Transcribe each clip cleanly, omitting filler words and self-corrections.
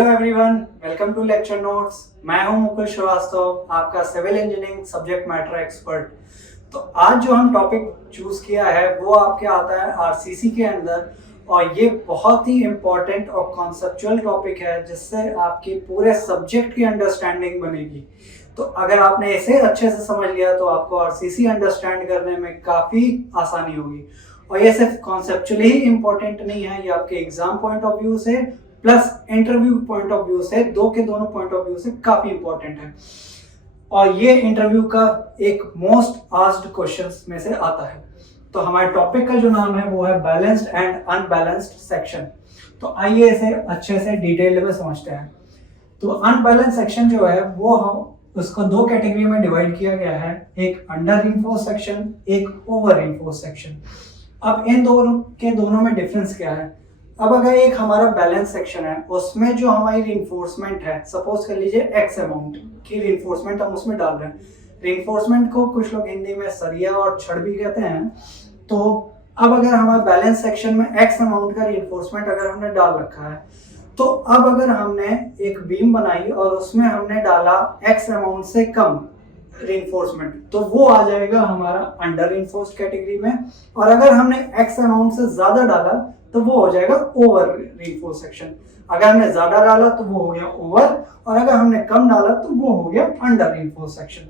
Hello everyone, welcome to lecture notes. मैं हूं मुकुल श्रीवास्तव, आपका civil engineering subject matter expert. तो आज जो हम टॉपिक चूज किया है वो आपके आता है आरसीसी के अंदर, और ये बहुत ही इम्पोर्टेंट और कॉन्सेप्चुअल टॉपिक है जिससे आपकी पूरे सब्जेक्ट की अंडरस्टैंडिंग बनेगी। तो अगर आपने इसे अच्छे से समझ लिया तो आपको आरसीसी अंडरस्टैंड करने में काफ़ी आसानी होगी। और ये सिर्फ कॉन्सेप्चुअली ही इम्पोर्टेंट नहीं है, ये आपके एग्जाम पॉइंट ऑफ व्यू से plus interview point of view से, दोनों पॉइंट ऑफ व्यू से काफी इंपॉर्टेंट है। और ये इंटरव्यू का एक मोस्ट आस्क्ड क्वेश्चंस में से आता है। तो हमारे टॉपिक का जो नाम है वो है बैलेंस्ड एंड अनबैलेंस्ड सेक्शन। तो आइए इसे अच्छे से डिटेल में समझते हैं। तो अनबैलेंस सेक्शन जो है वो उसको दो कैटेगरी में डिवाइड किया गया है, एक अंडर रिइंफोर्स सेक्शन, एक ओवर रिइंफोर्स सेक्शन। अब इन दोनों में डिफरेंस क्या है? अब अगर एक हमारा बैलेंस सेक्शन है उसमें जो हमारी रिइंफोर्समेंट है, सपोज कर लीजिए एक्स अमाउंट की रिइंफोर्समेंट हम उसमें डाल रहे हैं। रिइंफोर्समेंट को कुछ लोग हिंदी में सरिया और छड़ भी कहते हैं। तो अब अगर हमारा बैलेंस सेक्शन में एक्स अमाउंट का रिइंफोर्समेंट अगर हमने डाल रखा है, तो अब अगर हमने एक बीम बनाई और उसमें हमने डाला एक्स अमाउंट से कम रिइंफोर्समेंट, तो वो आ जाएगा हमारा अंडर रिइंफोर्स्ड कैटेगरी में। और अगर हमने एक्स अमाउंट से ज्यादा डाला तो वो हो जाएगा ओवर रिइंफोर्स्ड सेक्शन। अगर हमने ज्यादा डाला तो वो हो गया ओवर, और अगर हमने कम डाला तो वो हो गया अंडर रिइंफोर्स्ड सेक्शन।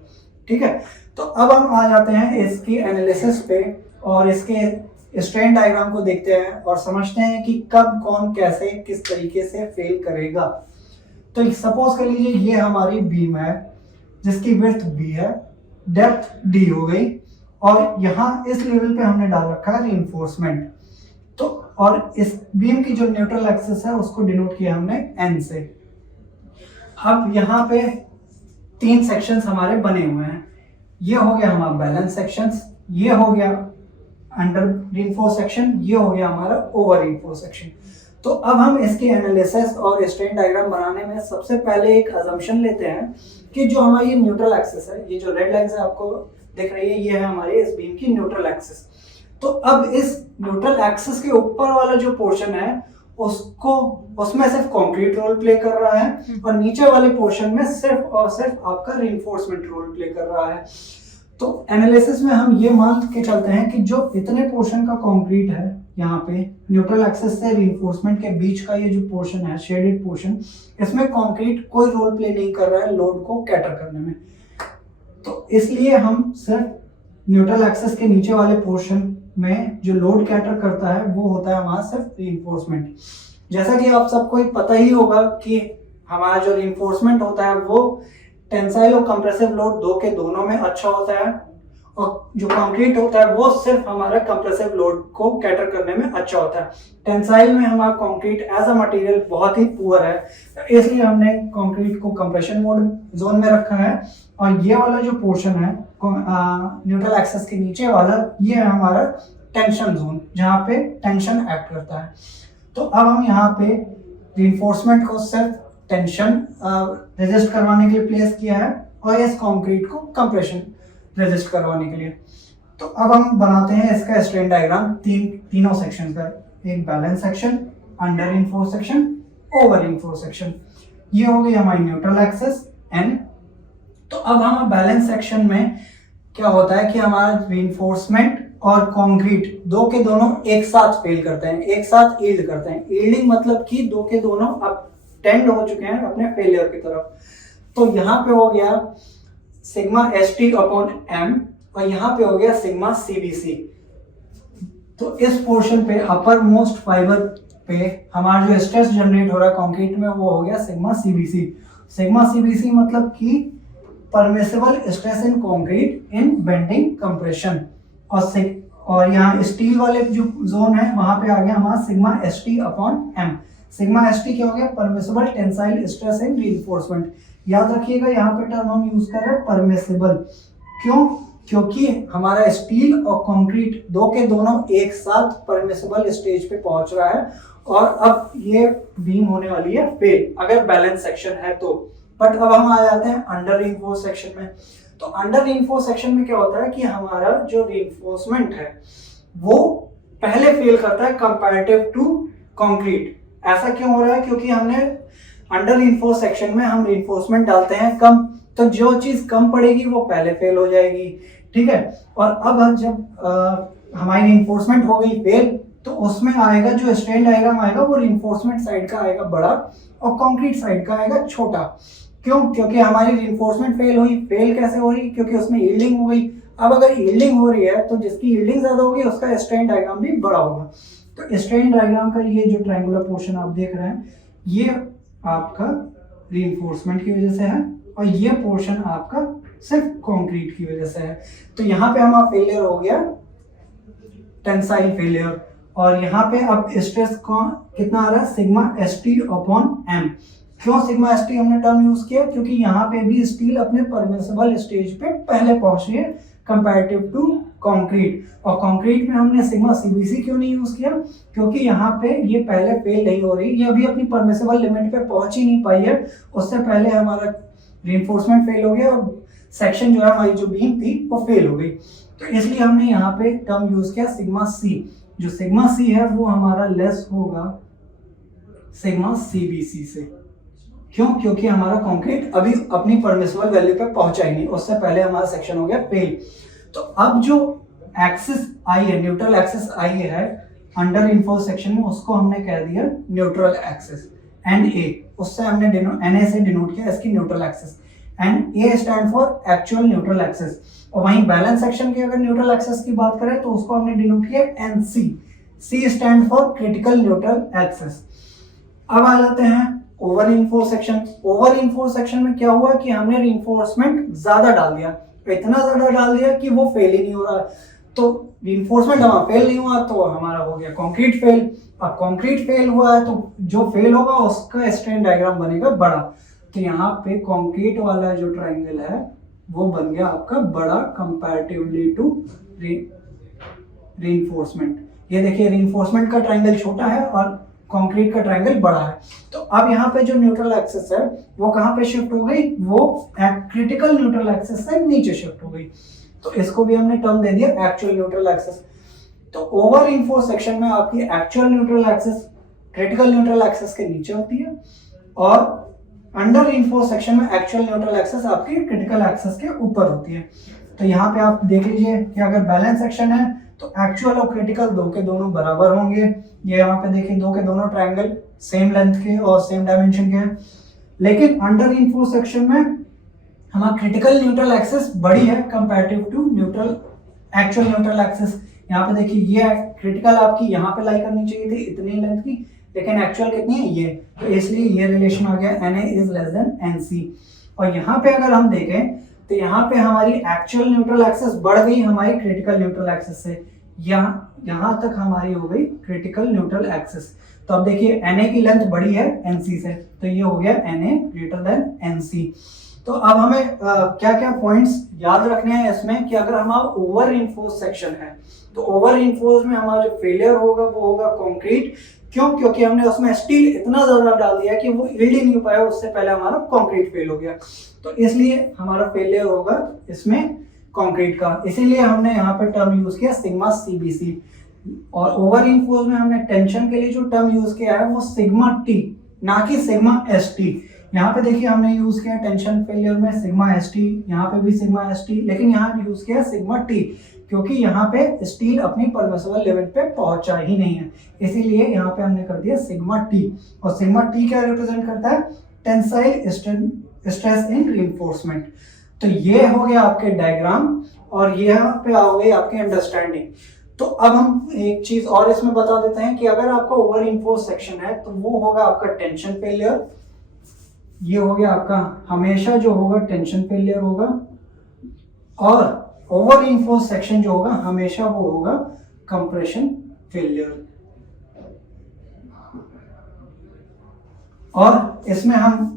ठीक है, तो अब हम आ जाते हैं इसकी एनालिसिस पे और इसके स्ट्रेन डायग्राम को देखते हैं और समझते हैं कि कब कौन कैसे किस तरीके से फेल करेगा। तो सपोज कर लीजिए ये हमारी बीम है जिसकी विड्थ b है, डेप्थ d हो गई, और यहाँ इस लेवल पे हमने डाल रखा है रिइंफोर्समेंट। तो और इस बीम की जो न्यूट्रल एक्सिस है उसको डिनोट किया हमने n से। अब यहाँ पे तीन सेक्शंस हमारे बने हुए हैं। ये हो गया हमारा बैलेंस सेक्शंस, ये हो गया अंडर रिइंफोर्स सेक्शन, ये हो गया हमारा ओवर रिइंफोर्स सेक्शन। तो अब हम इसकी एनालिसिस और स्ट्रेन डायग्राम बनाने में सबसे पहले एक अजम्पशन लेते हैं कि जो हमारी न्यूट्रल एक्सिस है, ये जो रेड लाइंस है आपको दिख रही है, ये है हमारे इस बीम की न्यूट्रल एक्सिस। तो अब इस न्यूट्रल एक्सिस के ऊपर वाला जो पोर्शन है उसमें सिर्फ कंक्रीट रोल प्ले कर रहा है, और नीचे वाले पोर्शन में सिर्फ और सिर्फ आपका रिइंफोर्समेंट रोल प्ले कर रहा है। तो एनालिसिस में हम ये मान के चलते हैं कि जो इतने पोर्शन का कंक्रीट है यहाँ पे न्यूट्रल एक्सिस से रिइंफोर्समेंट के बीच का ये जो पोर्शन है, शेडेड पोर्शन, इसमें कंक्रीट कोई रोल प्ले नहीं कर रहा है लोड को कैटर करने में। तो इसलिए हम सिर्फ न्यूट्रल एक्सिस के नीचे वाले पोर्शन में जो लोड कैटर करता है वो होता है हमारा सिर्फ रिइंफोर्समेंट। जैसा कि आप सबको पता ही होगा कि हमारा जो रिइंफोर्समेंट होता है वो टेंसाइल और कंप्रेसिव लोड दो के दोनों में अच्छा होता है, और जो कंक्रीट होता है वो सिर्फ हमारा कंप्रेसिव लोड को कैटर करने में अच्छा होता है। टेंसाइल में हमारा कंक्रीट एज अ मटेरियल बहुत ही पुअर है, इसलिए हमने कंक्रीट को कंप्रेशन मोड जोन में रखा है। और ये वाला जो पोर्शन है न्यूट्रल एक्सिस के नीचे वाला, ये है हमारा टेंशन जोन जहाँ पे टेंशन एक्ट करता है। तो अब हम यहाँ पे रिइंफोर्समेंट को सिर्फ टेंशन रेजिस्ट करवाने के लिए प्लेस किया है, और इस कंक्रीट को कंप्रेशन रेजिस्ट करवाने के लिए। तो अब हम बनाते हैं इसका स्ट्रेन डायग्राम तीनों सेक्शन का, एक balance section, under reinforced section, over reinforced section. ये हो गई हमारी न्यूट्रल एक्सिस n। तो अब हम बैलेंस सेक्शन में क्या होता है कि हमारा रिइंफोर्समेंट और कंक्रीट दो के दोनों एक साथ फेल करते हैं, एक साथ यील्ड करते हैं। यील्डिंग मतलब कि दो के दोनों अब टेंड हो चुके हैं अपने फेलियर की तरफ। तो यहाँ पे हो गया सिग्मा st अपॉन m, और यहाँ पे हो गया सिग्मा cbc। तो इस पोर्शन पे अपर मोस्ट फाइबर पे हमारा जो स्ट्रेस जनरेट हो रहा है कंक्रीट में वो हो गया सिग्मा cbc। सिग्मा cbc मतलब कि permissible stress in concrete in bending compression. और यहाँ स्टील वाले जो जोन है वहां पे आ गया हमारा sigma st upon m। Sigma st क्या हो गया? Permissible tensile stress in reinforcement. याद रखिएगा यहाँ पे टर्म हम यूज कर रहे हैं परमिसिबल। क्यों? क्योंकि हमारा स्टील और कंक्रीट दो के दोनों एक साथ परमिसिबल स्टेज पे पहुंच रहा है, और अब ये बीम होने वाली है फेल अगर बैलेंस सेक्शन है तो। बट अब हम आ जाते हैं अंडर रिइंफोर्स्ड सेक्शन में। तो अंडर रिइंफोर्स्ड सेक्शन में क्या होता है कि हमारा जो रिइंफोर्समेंट है वो पहले फेल करता है कंपैरेटिव टू कंक्रीट। ऐसा क्यों हो रहा है? क्योंकि हमने अंडर रीइंफोर्स सेक्शन में हम रीइंफोर्समेंट डालते हैं कम, तो जो चीज कम पड़ेगी वो पहले फेल हो जाएगी, ठीक है। और अब हम जब हमारी रीइंफोर्समेंट हो गई फेल, तो उसमें आएगा जो स्ट्रेन डायग्राम आएगा वो रीइंफोर्समेंट साइड का आएगा बड़ा और कंक्रीट साइड का आएगा छोटा। क्यों? क्योंकि हमारी रीइंफोर्समेंट फेल हुई। फेल कैसे हो रही? क्योंकि उसमें यील्डिंग हो गई। अब अगर यील्डिंग हो रही है तो जिसकी यील्डिंग ज्यादा होगी उसका स्ट्रेन डायग्राम भी बड़ा होगा। तो स्ट्रेन डायग्राम का ये जो ट्रायंगुलर पोर्शन आप देख रहे हैं ये आपका रीइंफोर्समेंट की वजह से है और ये पोर्शन आपका सिर्फ कंक्रीट की वजह से है। तो यहाँ पे हमारा फेलियर हो गया टेंसाइल फेलियर। और यहाँ पे अब स्ट्रेस कितना आ रहा है? Sigma st upon m। क्यों सिग्मा st हमने टर्म यूज किया? क्योंकि यहाँ पे भी स्टील अपने परमिसिबल स्टेज पे पहले पहुंची है कंपैरेटिव टू कंक्रीट। और कंक्रीट में हमने सिग्मा cbc क्यों नहीं यूज किया? क्योंकि यहाँ पे ये पहले फेल नहीं हो रही, ये अभी अपनी परमिसिबल लिमिट पे पहुंच ही नहीं पाई है। उससे पहले हमारा रीइंफोर्समेंट फेल हो गया और सेक्शन जो है हमारी जो बीम थी वो फेल हो गई। तो इसलिए हमने यहाँ पे टर्म यूज किया सिग्मा c। जो सिग्मा c है वो हमारा लेस होगा सिग्मा cbc से। क्यों? क्योंकि हमारा कंक्रीट अभी अपनी परमिसिबल वैल्यू पे पहुंचा ही नहीं, उससे पहले हमारा सेक्शन हो गया फेल। तो अब जो एक्सिस आई है, न्यूट्रल एक्सिस आई है अंडर रीइंफोर्स सेक्शन में, उसको हमने कह दिया न्यूट्रल एक्सिस NA। उससे हमने NA से डिनोट किया इसकी neutral axis. And A stand for actual neutral axis. और वहीं बैलेंस सेक्शन की अगर न्यूट्रल एक्सिस की बात करें तो उसको हमने डिनोट किया NC। C stand for critical neutral axis. अब आ जाते हैं over reinforce section. Over reinforce section में क्या हुआ कि हमने रीइंफोर्समेंट ज्यादा डाल दिया, इतना ज्यादा डाल दिया कि वो फेल ही नहीं हो रहा। तो रीइंफोर्समेंट हमारा फेल नहीं हुआ तो हमारा हो गया कंक्रीट फेल। अब कंक्रीट फेल हुआ है तो जो फेल होगा उसका स्ट्रेन डायग्राम बनेगा बड़ा। तो यहाँ पे कंक्रीट वाला जो ट्रायंगल है वो बन गया आपका बड़ा कंपैरेटिवली टू रीइंफोर्समेंट। ये देखिए रीइंफोर्समेंट का ट्रायंगल छोटा है और कंक्रीट का ट्रायंगल बड़ा है। तो अब यहाँ पे जो न्यूट्रल एक्सिस है वो कहाँ पे शिफ्ट हो गई? वो क्रिटिकल न्यूट्रल एक्सिस से नीचे शिफ्ट हो गई। तो इसको भी हमने टर्म दे दिया एक्चुअल न्यूट्रल एक्सिस। तो ओवर रीइंफोर्स सेक्शन में आपकी actual neutral axis critical neutral axis के नीचे होती है और अंडर रीइंफोर्स सेक्शन में एक्चुअल न्यूट्रल एक्सिस आपकी क्रिटिकल एक्सिस के ऊपर होती है। तो यहाँ पे आप देख लीजिए कि अगर बैलेंस सेक्शन है तो एक्चुअल और क्रिटिकल दो के दोनों बराबर होंगे। ये यहाँ पे देखिए दो के दोनों ट्रायंगल सेम लेंथ के और सेम डायमेंशन के हैं। लेकिन अंडर रीइंफोर्स सेक्शन में हमारा क्रिटिकल न्यूट्रल एक्सिस बड़ी है comparative to neutral actual neutral axis. यहाँ पे देखिए ये क्रिटिकल आपकी यहाँ पे लाई करनी चाहिए थी इतनी लेंथ की, लेकिन एक्चुअल कितनी है ये, तो इसलिए ये रिलेशन आ गया NA is less than NC। और यहाँ पे अगर हम देखें तो यहाँ पे हमारी एक्चुअल न्यूट्रल एक्सिस बढ़ गई हमारी क्रिटिकल न्यूट्रल एक्सिस से, यहाँ तक हमारी हो गई क्रिटिकल न्यूट्रल एक्सिस। तो अब देखिए NA की लेंथ बड़ी है NC से, तो ये हो गया NA ग्रेटर देन NC। तो अब हमें क्या क्या पॉइंट्स याद रखने हैं इसमें कि अगर हमारा ओवर रीइंफोर्स सेक्शन है तो ओवर रीइंफोर्स में हमारा जो फेलियर होगा वो होगा कंक्रीट। क्यों? क्योंकि हमने उसमें स्टील इतना ज्यादा डाल दिया कि वो यील्ड ही नहीं पाया, उससे पहले हमारा कंक्रीट फेल हो गया। तो इसलिए हमारा फेलियर होगा इसमें कंक्रीट का, इसीलिए हमने यहाँ पे टर्म यूज किया सिग्मा cbc। और ओवर रीइंफोर्स में हमने टेंशन के लिए जो टर्म यूज किया है वो सिग्मा t, ना कि सिग्मा st। यहाँ पे देखिए हमने यूज किया टेंशन फेलियर में सिग्मा st, यहाँ पे भी सिग्मा st, लेकिन यहाँ यूज किया सिग्मा t क्योंकि यहाँ पे स्टील अपनी परमिसिबल लिमिट पे पहुंचा ही नहीं है, इसीलिए यहाँ पे हमने कर दिया सिग्मा t। और सिग्मा t क्या रिप्रेजेंट करता है? Tensile stress in reinforcement. तो ये हो गया आपके डायग्राम और यहाँ पे आ गई आपकी अंडरस्टैंडिंग। तो अब हम एक चीज और इसमें बता देते हैं कि अगर आपका ओवर रीइंफोर्स सेक्शन है तो वो होगा आपका टेंशन फेलियर। ये हो गया आपका हमेशा जो होगा टेंशन फेलियर होगा, और ओवर रीइंफोर्स सेक्शन जो होगा हमेशा वो होगा कंप्रेशन फेलियर। और इसमें हम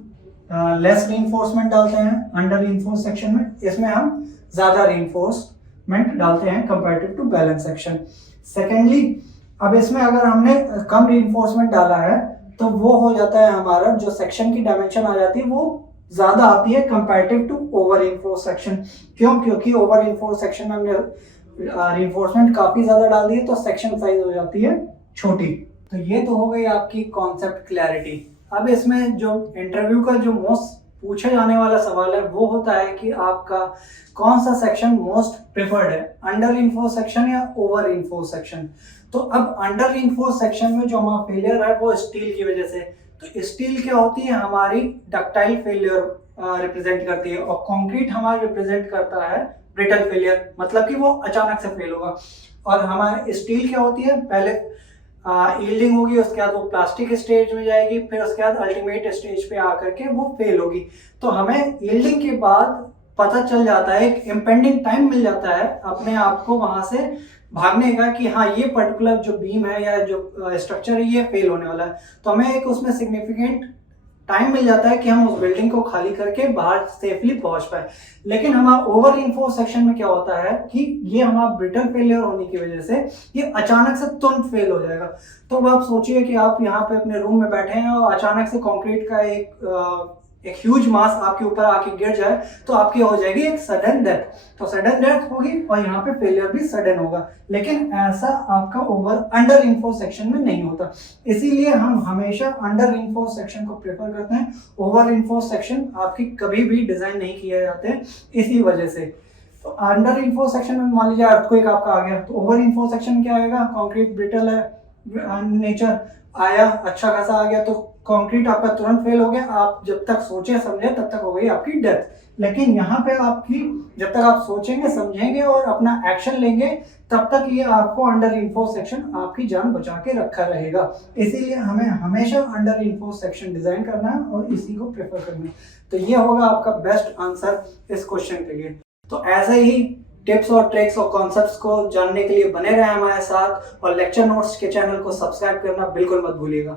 लेस रीइंफोर्समेंट डालते हैं अंडर रीइंफोर्स सेक्शन में, इसमें हम ज्यादा रीइंफोर्समेंट डालते हैं comparative to balance section. Secondly अब इसमें अगर हमने कम रीइंफोर्समेंट डाला है तो वो हो जाता है हमारा जो सेक्शन की डायमेंशन आ जाती है वो ज्यादा आती है comparative to over reinforce section. क्यों? क्योंकि ओवर रीइंफोर्स सेक्शन में हमने रीइंफोर्समेंट काफी ज्यादा डाल दी है तो सेक्शन साइज हो जाती है छोटी। तो ये तो हो गई आपकी कॉन्सेप्ट क्लैरिटी। अब इसमें जो इंटरव्यू का जो मोस्ट पूछे जाने वाला सवाल है वो होता है कि आपका कौन सा सेक्शन मोस्ट प्रेफर्ड है, अंडर इन्फो सेक्शन या ओवर इन्फो सेक्शन। तो अब अंडर इन्फो सेक्शन में जो हमारा फेलियर है वो स्टील की वजह से, तो स्टील क्या होती है हमारी डक्टाइल फेलियर रिप्रेजेंट करती है, और कंक्रीट हमारा रिप्रेजेंट करता है ब्रिटल फेलियर, मतलब कि वो अचानक से फेल होगा। और हमारे स्टील क्या होती है, पहले यील्डिंग होगी, उसके बाद वो प्लास्टिक स्टेज में जाएगी, फिर उसके बाद अल्टीमेट स्टेज पे आकर के वो फेल होगी। तो हमें यील्डिंग के बाद पता चल जाता है, एक इम्पेंडिंग टाइम मिल जाता है अपने आप को वहां से भागने का कि हाँ ये पर्टिकुलर जो बीम है या जो स्ट्रक्चर है ये फेल होने वाला है। तो हमें एक उसमें सिग्निफिकेंट टाइम मिल जाता है कि हम उस बिल्डिंग को खाली करके बाहर सेफली पहुंच पाए। लेकिन हमारा ओवर इन्फो सेक्शन में क्या होता है कि ये हमारा ब्रिटल फेलियर होने की वजह से ये अचानक से तुरंत फेल हो जाएगा। तो अब आप सोचिए कि आप यहाँ पे अपने रूम में बैठे हैं और अचानक से कंक्रीट का एक ह्यूज मास आपके ऊपर आके गिर जाए, तो आपकी हो जाएगी एक सडन डेथ। तो सडन डेथ होगी और यहाँ पे फेलियर भी सडन होगा, लेकिन ऐसा आपका अंडर इन्फो सेक्शन में नहीं होता। इसीलिए हम हमेशा अंडर इन्फो सेक्शन को प्रेफर करते हैं। ओवर इन्फो सेक्शन आपकी कभी भी डिजाइन नहीं किए जाते इसी वजह से। तो अंडर इन्फो सेक्शन में मान लीजिए अर्थक्वेक आपका आ गया, तो ओवर इन्फो सेक्शन क्या आएगा, कंक्रीट ब्रिटल है नेचर आया, अच्छा खासा आ गया, तो कंक्रीट आपका तुरंत फेल हो गया। आप जब तक सोचे समझे तब तक हो गई आपकी डेथ। लेकिन यहाँ पे आपकी जब तक आप सोचेंगे समझेंगे और अपना एक्शन लेंगे तब तक ये आपको अंडर इन्फो सेक्शन आपकी जान बचा के रखा रहेगा। इसीलिए हमें हमेशा अंडर इन्फो सेक्शन डिजाइन करना है और इसी को प्रेफर करना है। तो ये होगा आपका बेस्ट आंसर इस क्वेश्चन के लिए। तो ऐसे ही टिप्स और ट्रिक्स और कॉन्सेप्ट्स को जानने के लिए बने रहे हमारे साथ, और लेक्चर नोट्स के चैनल को सब्सक्राइब करना बिल्कुल मत भूलिएगा।